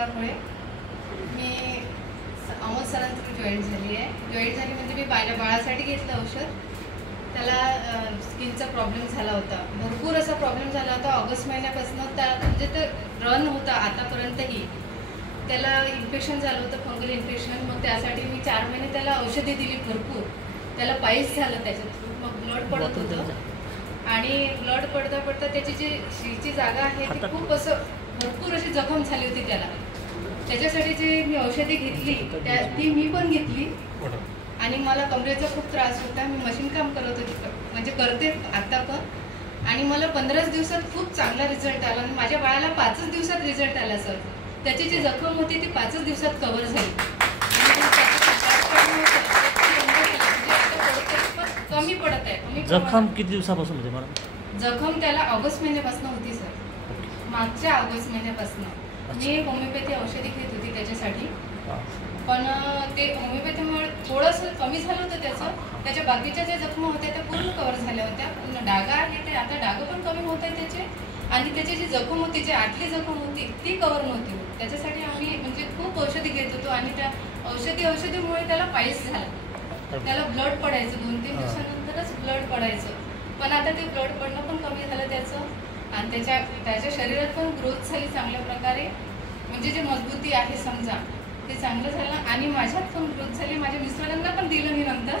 अवतारमुळे मी Amol सरांकडे join झाली आहे. Join झाली म्हणजे मी बाळासाठी घेतलं औषध. त्याला स्किनचा प्रॉब्लेम झाला होता, भरपूर असा प्रॉब्लेम झाला होता. ऑगस्ट महिन्यापासून त्या म्हणजे ते रन होता आतापर्यंतही. त्याला इन्फेक्शन झालं होतं, फंगल इन्फेक्शन. मग त्यासाठी मी 4 महिने त्याला औषधी दिली भरपूर. त्याला पाईस झालं त्याच्यात, मग ब्लड पडत होतं. आणि ब्लड पडता पडता त्याची जी जागा आहे ती खूप असं भरपूर अशी जखम झाली होती त्याला. त्याच्यासाठी जी मी औषधी घेतली ती मी पण घेतली. आणि मला कमरेचा खूप त्रास होता. मी मशीन काम करत होते, म्हणजे करते आता पण. आणि मला 15 दिवसात खूप चांगला रिझल्ट आला. आणि माझ्या बाळाला 5 दिवसात रिझल्ट आला सर. त्याची जी जखम होती ती 5 दिवसात कव्हर झाली. कमी पडत आहे. जखम किती दिवसापासून होते मॅडम? जखम त्याला ऑगस्ट महिन्यापासून होती सर, मागच्या ऑगस्ट महिन्यापासून. मी होमिओपॅथी औषधी घेत होती त्याच्यासाठी. पण ते होमिओपॅथीमुळे थोडंसं कमी झालं होतं त्याचं. त्याच्या बाकीच्या ज्या जखमा होत्या त्या पूर्ण कव्हर झाल्या होत्या. पूर्ण डागा आहे ते आता डागं पण कमी होत आहे त्याचे. आणि त्याची जी जखम होती, जी आतली जखम होती ती कव्हर नव्हती. त्याच्यासाठी आम्ही म्हणजे खूप औषधी घेत होतो. आणि त्या औषधीमुळे त्याला पाईस झाला. त्याला ब्लड पडायचं, 2-3 दिवसानंतरच ब्लड पडायचं. पण आता ते ब्लड पडणं पण कमी झालं त्याचं. आणि त्याच्या शरीरात पण ग्रोथ झाली चांगल्या प्रकारे. म्हणजे जे मजबूती आहे समजा ते चांगलं झालं. आणि माझ्यात पण ग्रोथ झाली. माझ्या मिस्टरांना पण दिलं मी नंतर.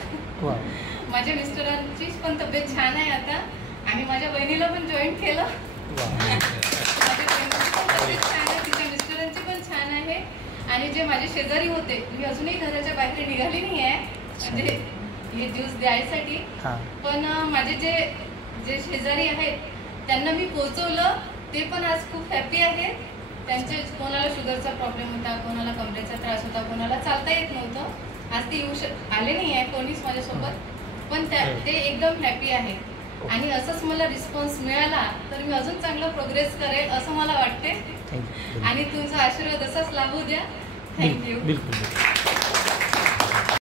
माझ्या मिस्टरांची पण तब्येत छान आहे आता. आणि माझ्या बहिणीला पण जॉईन केलं. माझ्या बहिणीची पण तब्येत छान आहे, तिच्या मिस्टरांची पण छान आहे. आणि जे माझे शेजारी होते, मी अजूनही घराच्या बाहेर निघाली नाही आहे म्हणजे हे ज्यूस द्यायसाठी. पण माझे जे शेजारी आहेत त्यांना मी पोचवलं. ते पण आज खूप हॅपी आहेत. त्यांचे कोणाला शुगरचा प्रॉब्लेम होता, कोणाला कमरेचा त्रास होता, कोणाला चालता येत नव्हतं. आज ते आले नाही आहे कोणीच माझ्यासोबत. पण ते एकदम हॅपी आहे. आणि असंच मला रिस्पॉन्स मिळाला तर मी अजून चांगला प्रोग्रेस करेल असं मला वाटते. आणि तुमचा आशीर्वाद असाच लाभू द्या. थँक्यू.